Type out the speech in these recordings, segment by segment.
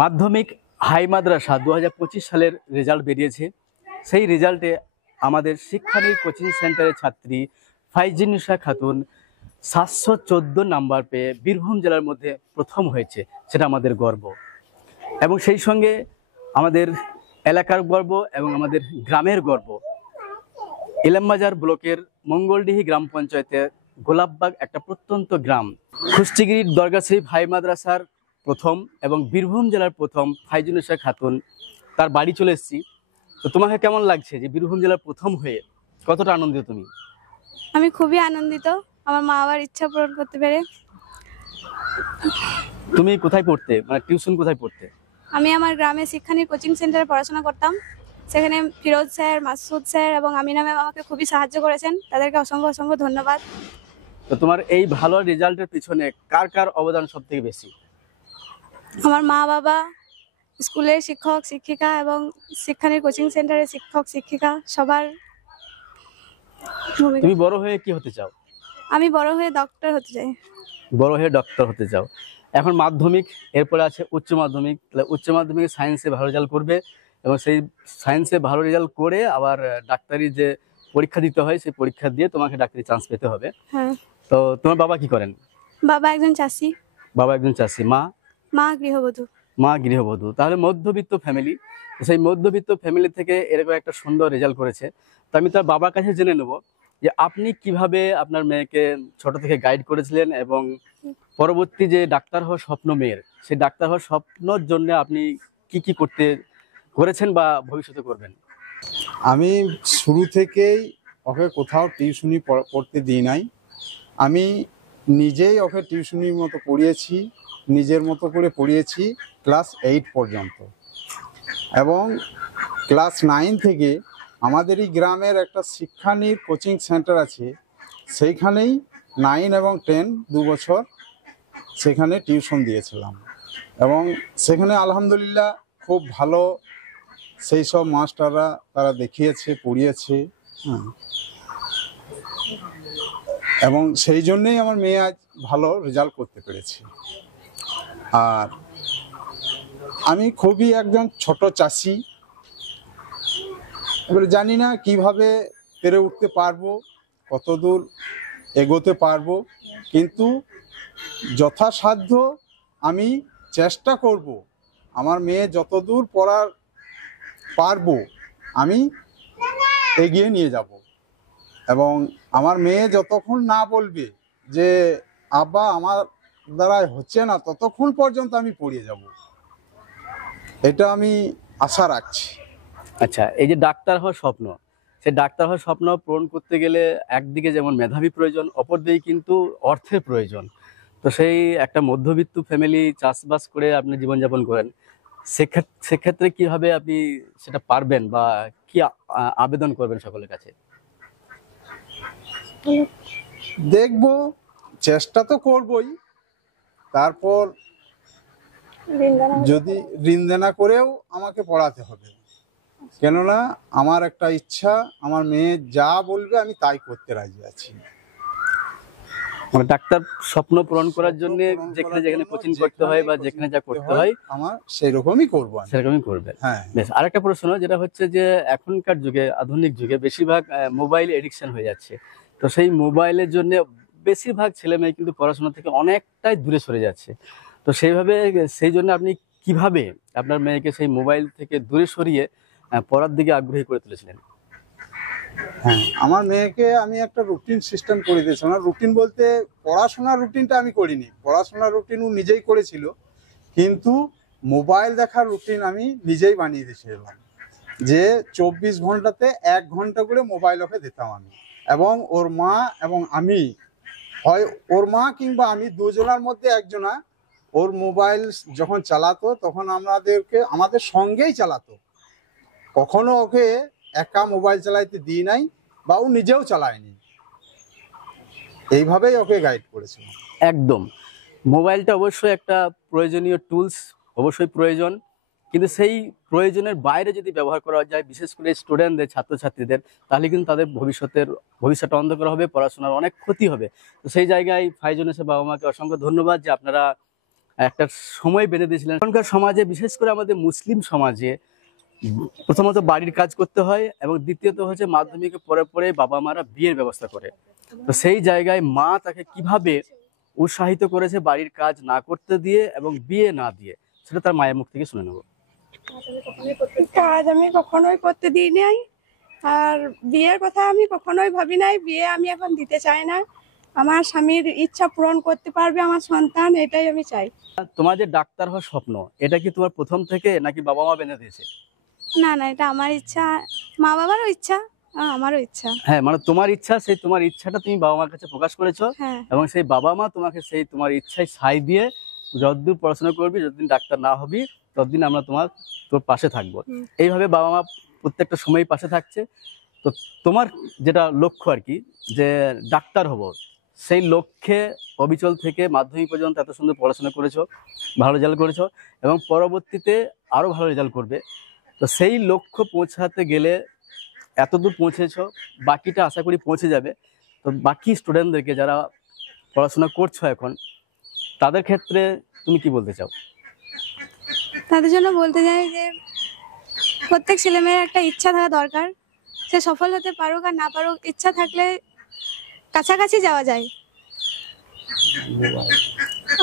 মাধ্যমিক হাই মাদ্রাসা 2025 সালের রেজাল্ট বেরিয়েছে। সেই রেজাল্টে আমাদের শিক্ষানীর কোচিং সেন্টারের ছাত্রী ফাইজিনিশা খাতুন 714 নাম্বার পেয়ে বীরভূম জেলার মধ্যে প্রথম হয়েছে, সেটা আমাদের গর্ব। এবং সেই সঙ্গে আমাদের এলাকার গর্ব এবং আমাদের গ্রামের গর্ব। ইলামবাজার ব্লকের মঙ্গলডিহি গ্রাম পঞ্চায়েতের গোলাপবাগ একটা প্রত্যন্ত গ্রাম, খুস্টিগিরির দরগা শরীফ হাই মাদ্রাসার প্রথম এবং বীরভূম জেলার প্রথম ফাইজিনিশা খাতুন, তার বাড়ি চলে এসেছি। তো তোমাকে কেমন লাগছে যে বীরভূম জেলার প্রথম হয়ে কতটা আনন্দিত তুমি? আমি খুবই আনন্দিত, আমার মা বাবার ইচ্ছা পূরণ করতে পেরে। তুমি কোথায় পড়তে, মানে টিউশন কোথায় পড়তে? আমি আমার গ্রামে শিক্ষানীর কোচিং সেন্টারে পড়াশোনা করতাম। সেখানে ফিরোজ স্যার, মাসুদ স্যার এবং আমিনা ম্যাম আমাকে খুবই সাহায্য করেছেন, তাদেরকে অসংখ্য অসংখ্য ধন্যবাদ। তো তোমার এই ভালো রেজাল্টের পিছনে কার কার অবদান সব থেকে বেশি? আমার মা বাবা, স্কুলের শিক্ষক শিক্ষিকা এবং শিক্ষানীর কোচিং সেন্টারের শিক্ষক শিক্ষিকা সবার ভূমিকা। তুমি বড় হয়ে কি হতে চাও? আমি বড় হয়ে ডক্টর হতে চাই। বড় হয়ে ডক্টর হতে চাও। এখন মাধ্যমিক, এরপরে আছে উচ্চ মাধ্যমিক। তাহলে উচ্চ মাধ্যমিকে সায়েন্সে ভালো রেজাল্ট করবে এবং সেই সায়েন্সে ভালো রেজাল্ট করে আবার ডাক্তারি যে পরীক্ষা দিতে হয়, সেই পরীক্ষা দিয়ে তোমাকে ডাক্তারি চান্স পেতে হবে। হ্যাঁ। তো তোমার বাবা কি করেন? বাবা একজন চাষি। বাবা একজন চাষি। মা গৃহবধূ। মা গৃহবধূ। তাহলে মধ্যবিত্ত ফ্যামিলি। সেই মধ্যবিত্ত ফ্যামিলি থেকে এরকম একটা সুন্দর রেজাল্ট করেছে। তো আমি তার বাবার কাছে জেনে নেব যে আপনি কিভাবে আপনার মেয়েকে ছোট থেকে গাইড করেছিলেন এবং পরবর্তী যে ডাক্তার হওয়ার স্বপ্ন মেয়ের, সেই ডাক্তার হওয়ার স্বপ্নের জন্য আপনি কি কি করেছেন বা ভবিষ্যতে করবেন? আমি শুরু থেকেই ওকে কোথাও টিউশনি পড়তে দিই নাই। আমি নিজেই ওকে টিউশনির মতো পড়িয়েছি, নিজের মতো করে পড়িয়েছি ক্লাস 8 পর্যন্ত। এবং ক্লাস 9 থেকে আমাদেরই গ্রামের একটা শিক্ষানীর কোচিং সেন্টার আছে, সেইখানেই 9 এবং 10 2 বছর সেখানে টিউশন দিয়েছিলাম। এবং সেখানে আলহামদুলিল্লাহ খুব ভালো সেই সব মাস্টাররা তারা দেখিয়েছে, পড়িয়েছে। এবং সেই জন্যই আমার মেয়ে আজ ভালো রেজাল্ট করতে পেরেছে। আর আমি খুবই একজন ছোট চাষি, এবারে জানি না কিভাবে পেরে উঠতে পারবো, কতদূর এগোতে পারবো, কিন্তু যথাসাধ্য আমি চেষ্টা করব আমার মেয়ে যতদূর পড়ার পারবো আমি এগিয়ে নিয়ে যাব। এবং আমার মেয়ে যতক্ষণ না বলবে যে আব্বা আমার দ্বারা হচ্ছে না, ততক্ষণ পর্যন্ত আমি পড়িয়ে যাব, এটা আমি আশা রাখছি। আচ্ছা, এই যে ডাক্তার হওয়ার স্বপ্ন, সেই ডাক্তার হওয়ার স্বপ্ন পূরণ করতে গেলে একদিকে যেমন মেধাবী প্রয়োজন, অপরদিকে কিন্তু অর্থের প্রয়োজন। তো সেই একটা মধ্যবিত্ত ফ্যামিলি, চাষবাস করে আপনি জীবনযাপন করেন, সেক্ষেত্রে কিভাবে আপনি সেটা পারবেন বা কি আবেদন করবেন সকলের কাছে? দেখব, চেষ্টা তো করবই, তারপর যদি ঋণ দেনা করেও আমাকে পড়াতে হবে। কেননা আমার একটা ইচ্ছা, আমার মেয়ে যা বলবে আমি তাই করতে রাজি আছি। মানে ডাক্তার স্বপ্ন পূরণ করার জন্য যেখানে যেখানে কোচিং করতে হয় বা যেখানে যা করতে হয় আমার সেরকমই করবো, সেরকমই করবে। হ্যাঁ। বেশ, আরেকটা প্রশ্ন যেটা হচ্ছে যে এখনকার যুগে, আধুনিক যুগে বেশিরভাগ মোবাইল এডিকশন হয়ে যাচ্ছে। তো সেই মোবাইলের জন্য বেশিরভাগ ছেলে মেয়ে কিন্তু পড়াশোনা থেকে অনেকটাই দূরে সরে যাচ্ছে। তো সেই জন্য আপনি কিভাবে আপনার মেয়েকে সেই মোবাইল থেকে দূরে সরিয়ে পড়ার দিকে আগ্রহী করে তুলেছিলেন? হ্যাঁ, আমার মেয়েকে আমি একটা রুটিন সিস্টেম করে দিয়েছিলাম। রুটিন বলতে পড়াশোনার রুটিনটা আমি করিনি, পড়াশোনার রুটিন ও নিজেই করেছিল, কিন্তু মোবাইল দেখার রুটিন আমি নিজেই বানিয়ে দিয়েছিলাম যে 24 ঘন্টাতে 1 ঘন্টা করে মোবাইল ওকে দিতাম আমি এবং ওর মা এবং আমি, হয় ওর মা কিংবা আমি, দুজনের মধ্যে একজনা ওর মোবাইল যখন চালাতো তখন আমাদের সঙ্গেই চালাতো। কখনো ওকে একা মোবাইল চালাইতে দিই নাই বা ও নিজেও চালায়নি, এইভাবেই ওকে গাইড করেছিলাম। একদম, মোবাইলটা অবশ্যই একটা প্রয়োজনীয় টুলস, অবশ্যই প্রয়োজন, কিন্তু সেই প্রয়োজনের বাইরে যদি ব্যবহার করা যায়, বিশেষ করে স্টুডেন্টদের, ছাত্রছাত্রীদের, তাহলে কিন্তু তাদের ভবিষ্যৎটা অন্ধকার হবে, পড়াশোনার অনেক ক্ষতি হবে। তো সেই জায়গায় ফাইজুনিশা বাবা মাকে অসংখ্য ধন্যবাদ যে আপনারা একটা সময় বেঁধে দিয়েছিলেন। এখনকার সমাজে, বিশেষ করে আমাদের মুসলিম সমাজে, প্রথমত বাড়ির কাজ করতে হয় এবং দ্বিতীয়ত হচ্ছে মাধ্যমিকের পরে পরে বাবা মারা বিয়ের ব্যবস্থা করে। তো সেই জায়গায় মা তাকে কিভাবে উৎসাহিত করেছে বাড়ির কাজ না করতে দিয়ে এবং বিয়ে না দিয়ে, সেটা তার মায়ের মুখ থেকে শুনে নেব। কাজ আমি কখনোই করতে দিই নাই, আর বিয়ের কথা আমি কখনোই ভাবি নাই। বিয়ে আমি এখন দিতে চাই না। আমার স্বামীর ইচ্ছা পূরণ করতে পারবে আমার সন্তান, এটাই আমি চাই। তোমার যে ডাক্তার হওয়ার স্বপ্ন, এটা কি তোমার প্রথম থেকে নাকি বাবা মা বেঁধে দিয়েছে? না না, এটা আমার ইচ্ছা, মা বাবারও ইচ্ছা, আমারও ইচ্ছা। হ্যাঁ, মানে তোমার ইচ্ছা, সেই তোমার ইচ্ছাটা তুমি বাবা মার কাছে প্রকাশ করেছো হ্যাঁ এবং সেই বাবা মা তোমাকে সেই তোমার ইচ্ছায় সাই দিয়ে যতদূর পড়াশোনা করবি, যতদিন ডাক্তার না হবি ততদিন আমরা তোর পাশে থাকবো। হুম। এইভাবে বাবা মা প্রত্যেকটা সময় পাশে থাকছে। তো তোমার যেটা লক্ষ্য আর কি, যে ডাক্তার হব, সেই লক্ষ্যে অবিচল থেকে মাধ্যমিক পর্যন্ত এত সুন্দর পড়াশোনা করেছো, ভালো রেজাল্ট করেছো এবং পরবর্তীতে আরো ভালো রেজাল্ট করবে। তো সেই লক্ষ্য পৌঁছাতে গেলে এতদূর পৌঁছেছো, বাকিটা আশা করি পৌঁছে যাবে। তো বাকি স্টুডেন্টদেরকে, যারা পড়াশোনা করছো এখন, তাদের ক্ষেত্রে তুমি কি বলতে চাও? তাদের জন্য বলতে চাই যে প্রত্যেক ছেলেমেয়ের একটা ইচ্ছা থাকা দরকার। সে সফল হতে পারুক আর না পারুক, ইচ্ছা থাকলে কাছাকাছি যাওয়া যায়।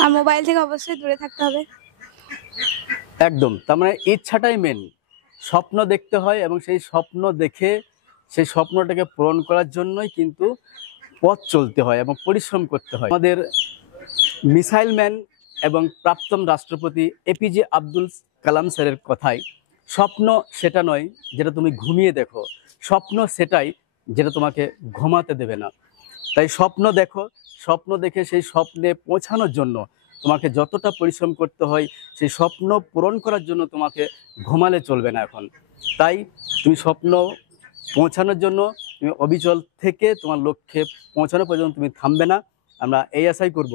আর মোবাইল থেকে অবশ্যই দূরে থাকতে হবে। একদম, তার মানে ইচ্ছাটাই মেন। স্বপ্ন দেখতে হয় এবং সেই স্বপ্ন দেখে সেই স্বপ্নটাকে পূরণ করার জন্যই কিন্তু পথ চলতে হয় এবং পরিশ্রম করতে হয়। আমাদের মিসাইল ম্যান এবং প্রাক্তন রাষ্ট্রপতি এপিজে আব্দুল কালাম স্যারের কথায়, স্বপ্ন সেটা নয় যেটা তুমি ঘুমিয়ে দেখো, স্বপ্ন সেটাই যেটা তোমাকে ঘুমাতে দেবে না। তাই স্বপ্ন দেখো, স্বপ্ন দেখে সেই স্বপ্নে পৌঁছানোর জন্য তোমাকে যতটা পরিশ্রম করতে হয়, সেই স্বপ্ন পূরণ করার জন্য তোমাকে ঘুমালে চলবে না এখন। তাই তুমি স্বপ্ন পৌঁছানোর জন্য তুমি অবিচল থেকে তোমার লক্ষ্যে পৌঁছানো পর্যন্ত তুমি থামবে না। আমরা এই আশাই করব